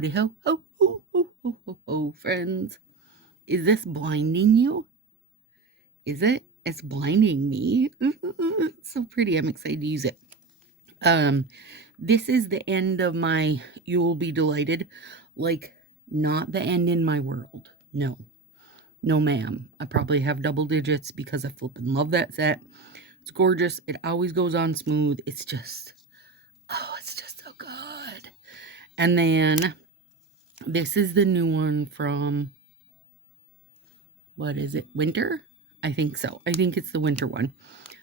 howdy ho, ho, ho, ho, ho, ho, ho, friends. Is this blinding you? Is it? It's blinding me. It's so pretty. I'm excited to use it. This is the end of my You'll Be Delighted. Like, not the end in my world. No. No, ma'am. I probably have double digits because I flippin' love that set. It's gorgeous. It always goes on smooth. It's just so good. And then this is the new one from, what is it, winter? I think so. I think it's the winter one.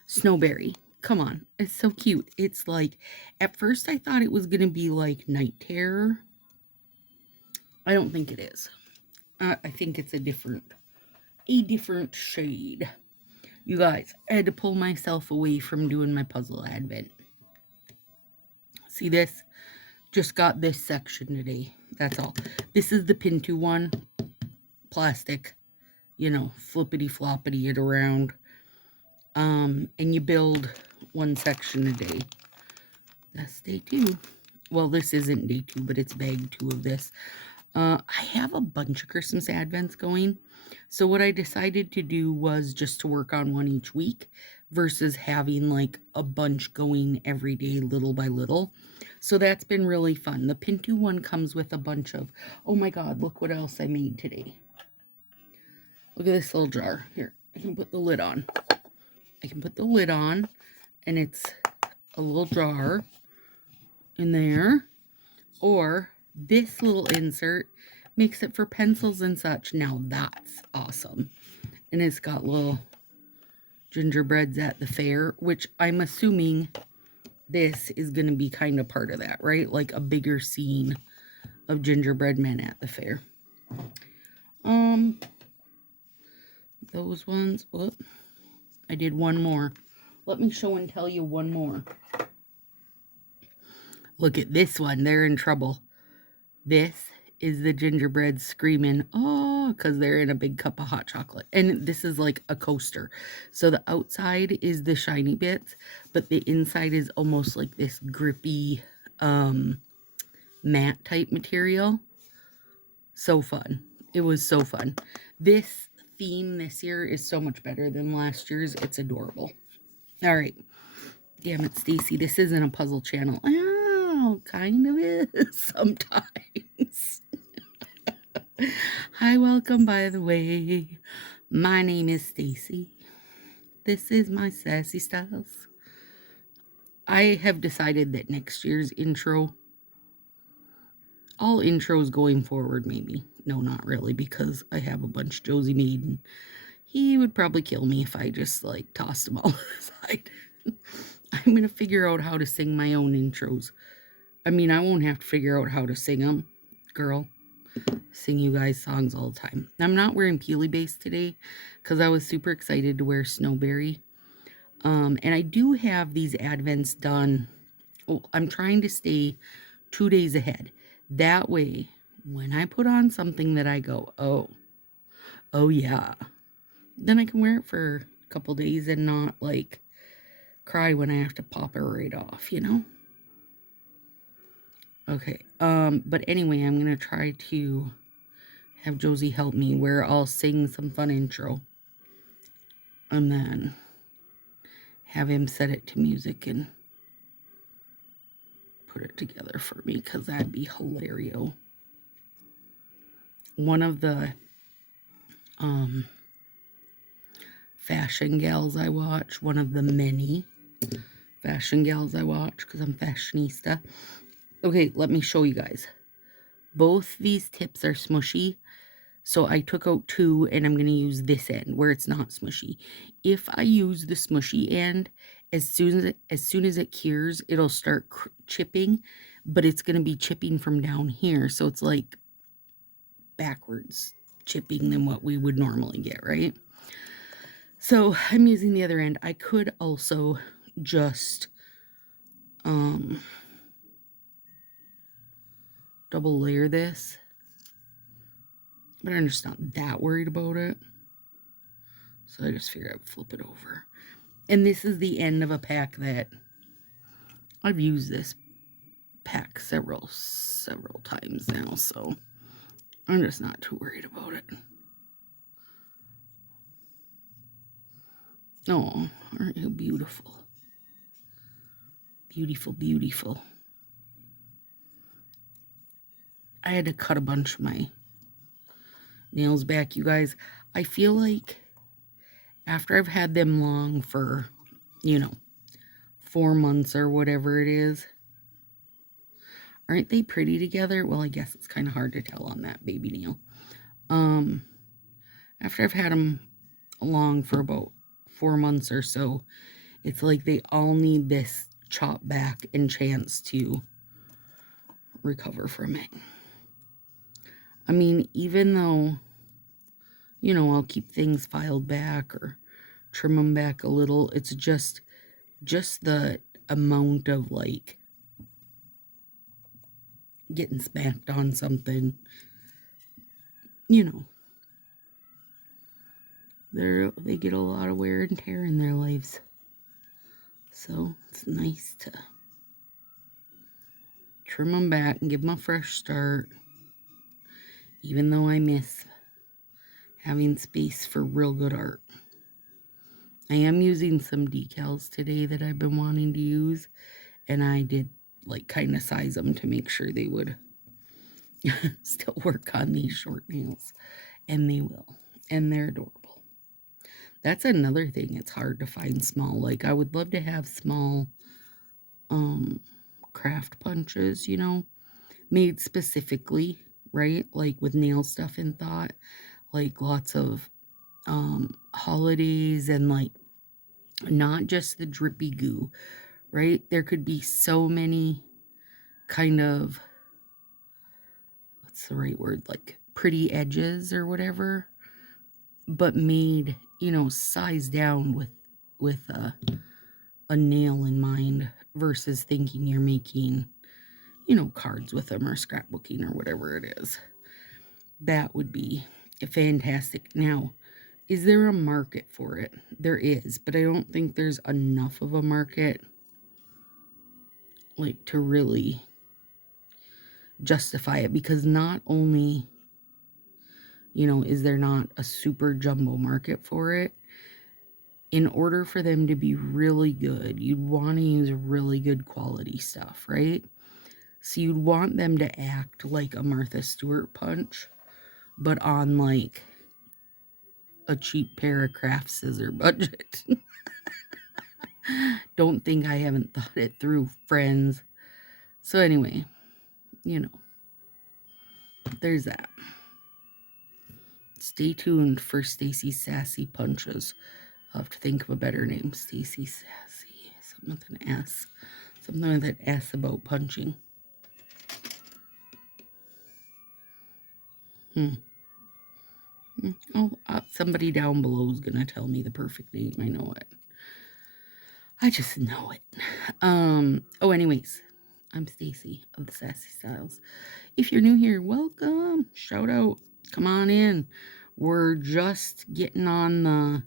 Snowberry. Come on. It's so cute. It's like, at first I thought it was going to be like Night Terror. I don't think it is. I think it's a different shade. You guys, I had to pull myself away from doing my puzzle advent. See this? Just got this section today. That's all. This is the Pinto one. Plastic. You know, flippity floppity it around. And you build one section a day. That's day 2. Well, this isn't day 2, but it's bag 2 of this. I have a bunch of Christmas advents going. So what I decided to do was just to work on one each week versus having like a bunch going every day little by little. So that's been really fun. The Pinto one comes with a bunch of, oh my God, look what else I made today. Look at this little jar. Here, I can put the lid on. And it's a little jar in there. Or this little insert makes it for pencils and such. Now that's awesome. And it's got little gingerbreads at the fair, which I'm assuming this is going to be kind of part of that, right? Like a bigger scene of gingerbread men at the fair. Those ones. Whoop. I did one more. Let me show and tell you one more. Look at this one. They're in trouble. This is the gingerbread screaming, oh, because they're in a big cup of hot chocolate. And this is like a coaster. So the outside is the shiny bits, but the inside is almost like this grippy matte type material. So fun. It was so fun. This theme this year is so much better than last year's. It's adorable. All right. Damn it, Stacy. This isn't a puzzle channel. Oh, kind of is sometimes. Hi, welcome, by the way. My name is Stacy. This is my Sassy Styles. I have decided that next year's intro, all intros going forward, maybe. No, not really, because I have a bunch Josie made, and he would probably kill me if I just, like, tossed them all aside. I'm going to figure out how to sing my own intros. I mean, I won't have to figure out how to sing them, girl. Sing you guys songs all the time. I'm not wearing Peely Base today because I was super excited to wear Snowberry. And I do have these advents done. Oh, I'm trying to stay 2 days ahead. That way, when I put on something that I go, oh yeah, then I can wear it for a couple days and not like cry when I have to pop it right off, you know? Okay, but anyway, I'm going to try to have Josie help me where I'll sing some fun intro. And then have him set it to music and put it together for me, because that'd be hilarious. One of the fashion gals I watch, one of the many fashion gals I watch, because I'm fashionista. Okay, let me show you guys. Both these tips are smushy. So I took out 2 and I'm going to use this end where it's not smushy. If I use the smushy end, as soon as it cures, it'll start chipping, but it's going to be chipping from down here. So it's like backwards chipping than what we would normally get, right? So I'm using the other end. I could also just double layer this, but I'm just not that worried about it. So I just figured I'd flip it over. And this is the end of a pack that I've used this pack several times now, so I'm just not too worried about it. Oh, aren't you beautiful? Beautiful, beautiful. I had to cut a bunch of my nails back, you guys. I feel like after I've had them long for, 4 months or whatever it is, aren't they pretty together? Well, I guess it's kind of hard to tell on that baby nail. After I've had them long for about 4 months or so, it's like they all need this chop back and chance to recover from it. I mean, even though, I'll keep things filed back or trim them back a little, it's just the amount of, like, getting smacked on something, they get a lot of wear and tear in their lives. So it's nice to trim them back and give them a fresh start, even though I miss having space for real good art. I am using some decals today that I've been wanting to use, and I did like kind of size them to make sure they would still work on these short nails, and they will, and they're adorable. That's another thing, it's hard to find small. Like, I would love to have small craft punches, made specifically, right? Like with nail stuff in thought, like lots of holidays, and like not just the drippy goo, right? There could be so many kind of, what's the right word, like pretty edges or whatever, but made, sized down with a nail in mind, versus thinking you're making, cards with them or scrapbooking or whatever it is. That would be fantastic. Now, is there a market for it? There is, but I don't think there's enough of a market, like, to really justify it, because not only, is there not a super jumbo market for it, in order for them to be really good, you'd want to use really good quality stuff, right? So you'd want them to act like a Martha Stewart punch, but on like a cheap pair of craft scissor budget. Don't think I haven't thought it through, friends. So anyway, there's that. Stay tuned for Stacy's Sassy Punches. I'll have to think of a better name. Stacy Sassy. Something with an S. Something with an S about punching. Oh, somebody down below is going to tell me the perfect name. I know it. I just know it. Anyways, I'm Stacy of the Sassy Styles. If you're new here, welcome. Shout out. Come on in. We're just getting on the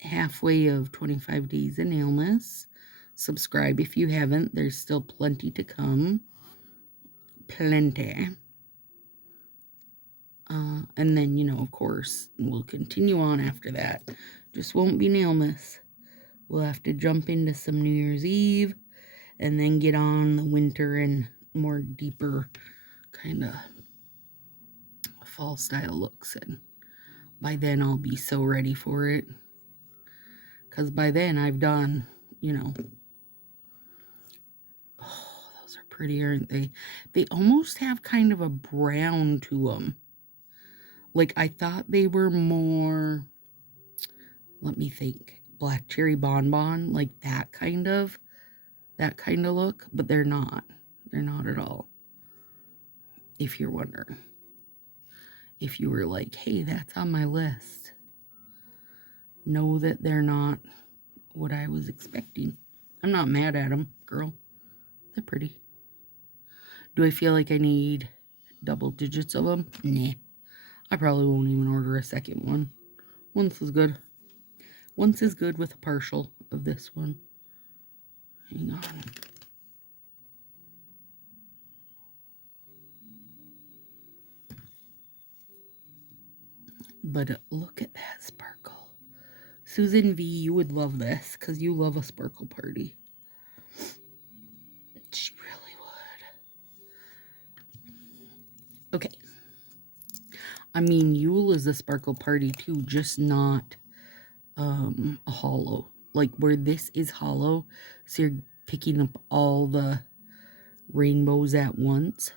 halfway of 25 days of Nailmas. Subscribe if you haven't. There's still plenty to come. Plenty. And then, of course, we'll continue on after that. Just won't be Nailmas. We'll have to jump into some New Year's Eve and then get on the winter and more deeper kind of fall style looks. And by then I'll be so ready for it. Because by then I've done, oh, those are pretty, aren't they? They almost have kind of a brown to them. Like, I thought they were more, let me think, black cherry bonbon, like that kind of look, but they're not. They're not at all. If you're wondering. If you were like, hey, that's on my list, know that they're not what I was expecting. I'm not mad at them, girl. They're pretty. Do I feel like I need double digits of them? Nah. I probably won't even order a second one. Once is good. Once is good with a partial of this one. Hang on. But look at that sparkle. Susan V, you would love this because you love a sparkle party. She really would. Okay. I mean, Yule is a sparkle party too, just not a hollow. Like where this is hollow, so you're picking up all the rainbows at once.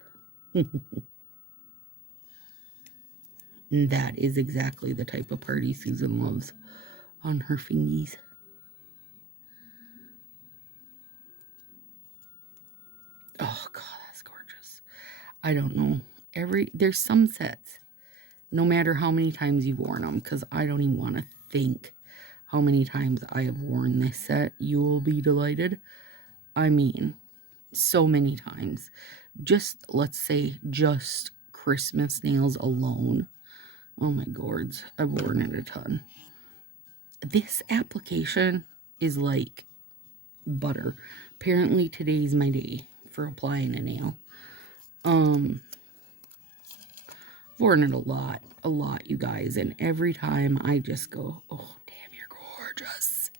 And that is exactly the type of party Susan loves on her fingies. Oh God, that's gorgeous. I don't know. There's some sets, no matter how many times you've worn them, because I don't even want to think how many times I have worn this set. You will be delighted. I mean, so many times. Just, let's say, just Christmas nails alone. Oh my gourds, I've worn it a ton. This application is like butter. Apparently today's my day for applying a nail. I've worn it a lot, you guys, and every time I just go, oh damn, you're gorgeous.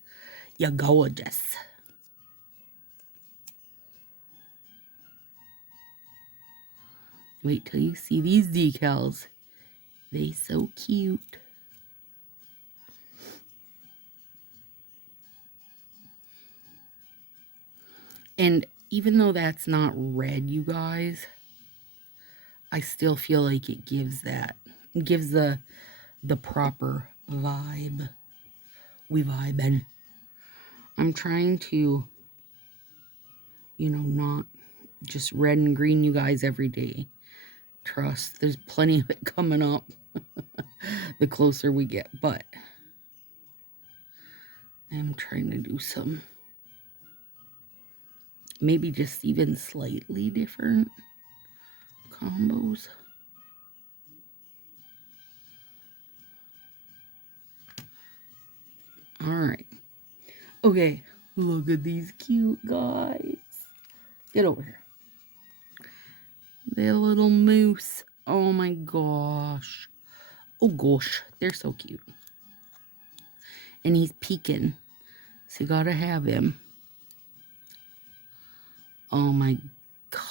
You're gorgeous. Wait till you see these decals. They so cute. And even though that's not red, you guys, I still feel like it gives the proper vibe. We vibing. I'm trying to, not just red and green you guys every day. Trust, there's plenty of it coming up the closer we get, but I'm trying to do some maybe just even slightly different combos. All right. Okay. Look at these cute guys. Get over here. They're little moose. Oh my gosh. Oh gosh. They're so cute. And he's peeking. So you gotta have him. Oh my god.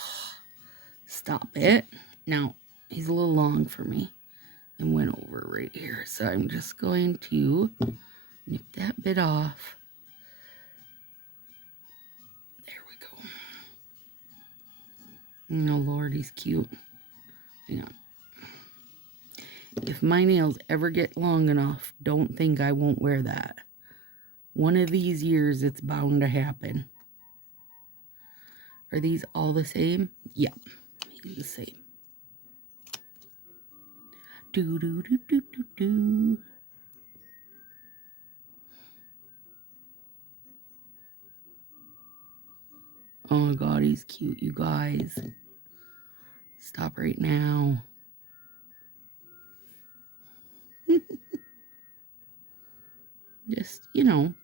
Stop it. Now, he's a little long for me. And went over right here. So I'm just going to nip that bit off. There we go. Oh Lord, he's cute. Hang on. If my nails ever get long enough, don't think I won't wear that. One of these years, it's bound to happen. Are these all the same? Yep, he's the same. Do do do do do do. Oh my god, he's cute, you guys. Stop right now.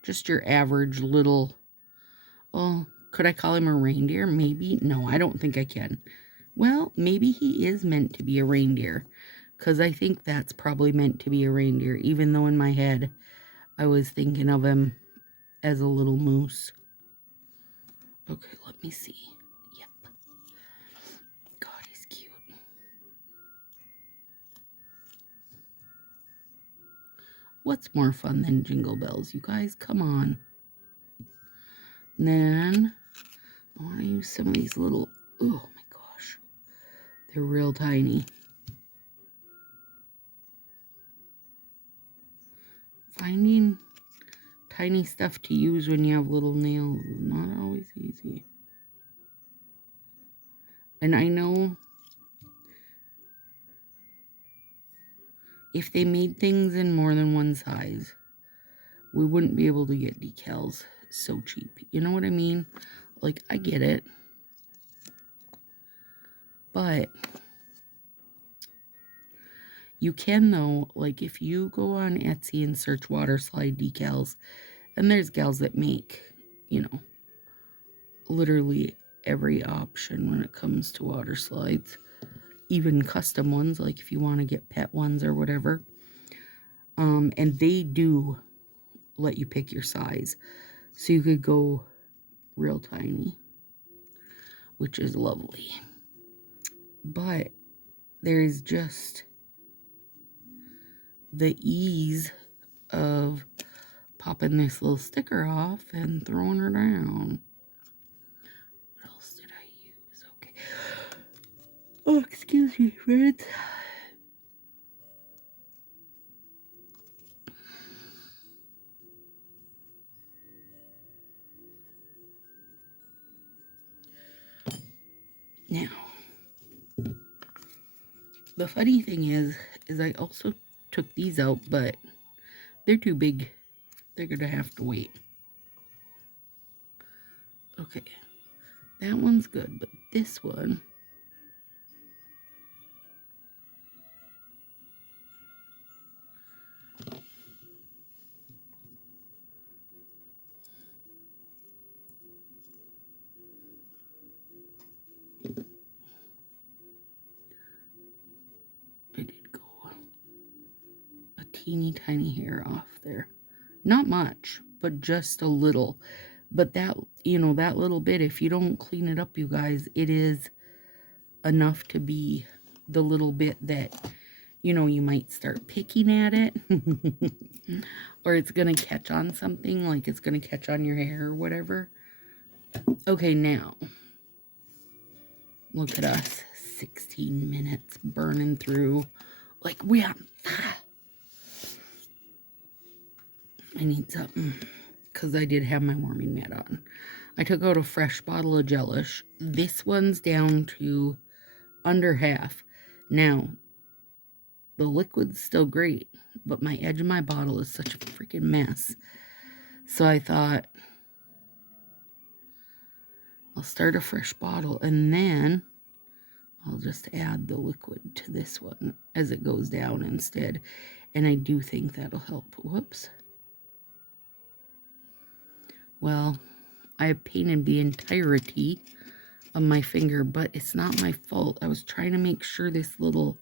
Just your average little, oh, could I call him a reindeer? Maybe. No, I don't think I can. Well, maybe he is meant to be a reindeer, because I think that's probably meant to be a reindeer, even though in my head I was thinking of him as a little moose. Okay, let me see. Yep. God, he's cute. What's more fun than Jingle Bells, you guys? Come on. And then I want to use some of these little, oh my gosh, they're real tiny. Finding tiny stuff to use when you have little nails is not always easy. And I know if they made things in more than one size, we wouldn't be able to get decals so cheap. You know what I mean? Like, I get it. But you can, though, like, if you go on Etsy and search water slide decals, and there's gals that make, literally every option when it comes to water slides. Even custom ones, like if you want to get pet ones or whatever. And they do let you pick your size. So you could go real tiny, which is lovely. But there's just the ease of popping this little sticker off and throwing her down. What else did I use? Okay. Oh, excuse me, friends. Now, the funny thing is I also took these out, but they're too big. They're gonna have to wait. Okay, that one's good, but this one, I did go a teeny tiny hair off there. Not much, but just a little. But that, you know, that little bit, if you don't clean it up, you guys, it is enough to be the little bit that, you know, you might start picking at it. Or it's going to catch on something, like it's going to catch on your hair or whatever. Okay, now, look at us. 16 minutes burning through. Like, we have... I need something, because I did have my warming mat on. I took out a fresh bottle of gelish. This one's down to under half. Now, the liquid's still great, but my edge of my bottle is such a freaking mess. So I thought, I'll start a fresh bottle, and then I'll just add the liquid to this one as it goes down instead. And I do think that'll help. Whoops. Well, I have painted the entirety of my finger, but it's not my fault. I was trying to make sure this little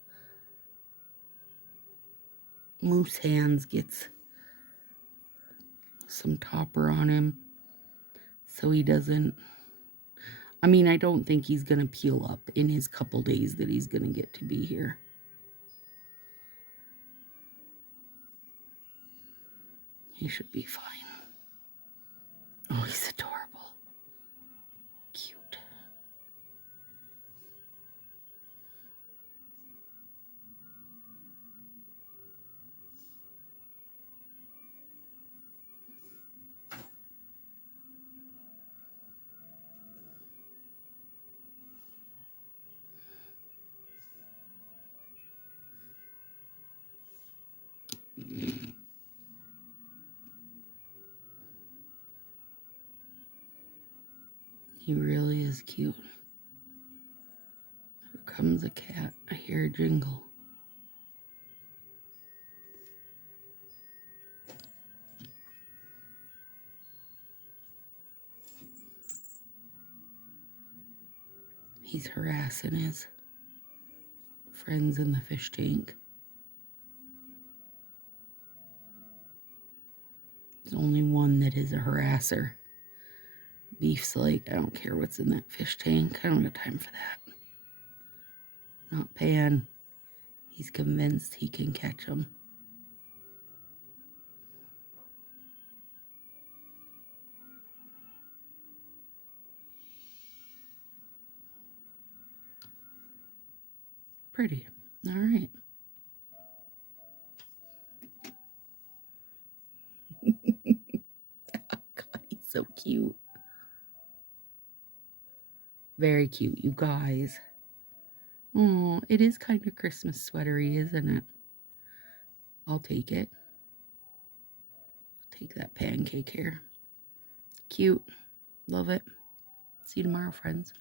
moose hands gets some topper on him so he doesn't... I mean, I don't think he's going to peel up in his couple days that he's going to get to be here. He should be fine. Oh, he's adorable. Cute. He really is cute. Here comes a cat. I hear a jingle. He's harassing his friends in the fish tank. There's only one that is a harasser. Beef's like, I don't care what's in that fish tank. I don't got time for that. Not Pan. He's convinced he can catch them. Pretty. All right. God, he's so cute. Very cute, you guys. Oh, it is kind of Christmas sweatery, isn't it? I'll take it. Take that pancake here. Cute. Love it. See you tomorrow, friends.